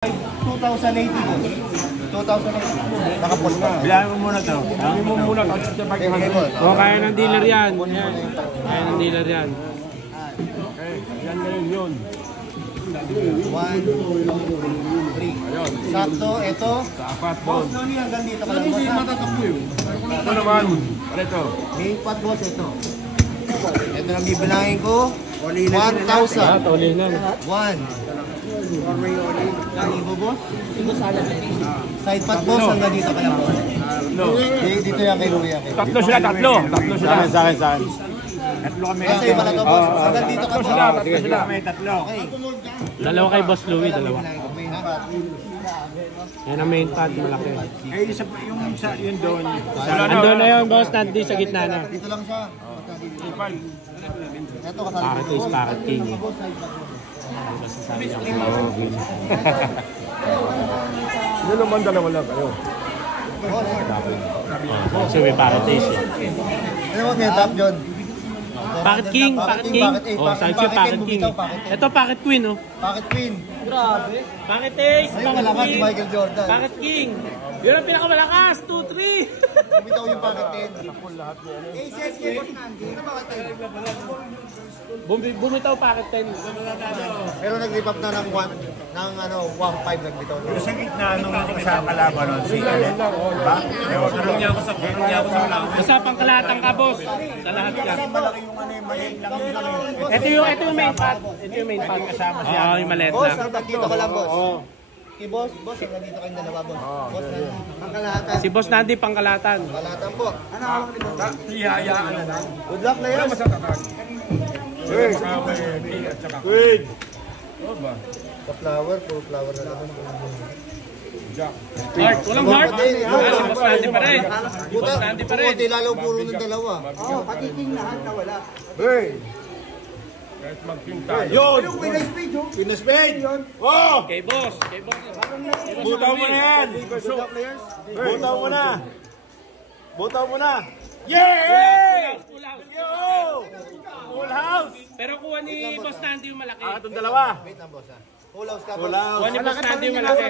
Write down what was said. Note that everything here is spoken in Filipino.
2,080 po. 2,080. Nakapos na. Bilangin mo muna to. Bilangin mo muna. O, kaya ng dealer yan. Kaya ng dealer yan. Okay, yan ngayon yun. 1, 2, 3. Sakto, ito. Sa apat doon. Boss, Noni, hanggang dito ka lang, boss. Ito naman. Ano ito? Main pot, boss, ito. Ito na bibilangin ko. 1,000. Tuli na. 1. Ibo, boss? Side pot, boss, hanggang dito ka lang, boss. Dito yan kay Ruya. Tatlo sila, tatlo. Tatlo sila. Sa akin. Tatlo kami. Kasi iba na to, boss. Hanggang dito ka, Tatlo boss. sila, tatlo sila. May tatlo. Okay. Dalawa kay Boss Louie, dalawa. Main pot. Yan ang main pad, malaki. Eh, yung doon. Andun na yun, boss, nandito sa gitna na. Dito lang siya. Ito kasama. Packet is Packet King. Yun naman dalawa lang kayo. So may Packet is. Ano mo, may top, John? Packet King, Packet King. Oh, saan siya Packet King? Ito Packet Queen, oh. Packet Queen. Grabe. Packet Ace, Ayun, Packet malakas si King. Michael Jordan. Packet King. Yun ang pinakamalakas, 2-3. Bumitaw yung Packet Queen. Bumitaw Packet 10. Pero nag-rip up na ng 1.5 nagbitaw. Sa gitna nung kasama laban nun, si Alet. Diba? Meron niya ako sa ulang. Basta pangkalatang ka, boss. Sa lahat ka. Malaki yung maliit lang yung laki. Ito yung main pad. Ito yung main pad. Kasama siya. Oo, yung maliit Boss, lang. hanggang dito ka lang, boss. Si boss, hanggang dito kayong dalawa, boss. Boss na pangkalahatan. Si Boss Nandi pangkalatan. Pangkalahatan po. Ano hawak nito? Ihayaan na lang. Good luck, players. Wait! Sa flower, puro flower na lang. Heart, walang heart. Si Boss Nandi pa rin. Buta, Boss Nandi pa rin. pumunti lalo puro ng dalawa. Oo, pakiking lahat na wala. Hey! Yun! Queen Spade! Oh! Kay Boss. Kay Boss. Butaw mo na yan! Butaw mo na! Butaw mo na! Yeah! Full house. Yo! Full house! Pero kuha ni Boss Nandi yung malaki. Itong dalawa. Wait lang, boss, ha. Full house ka, Full boss. house. Kuha ni Boss Nandi yung malaki.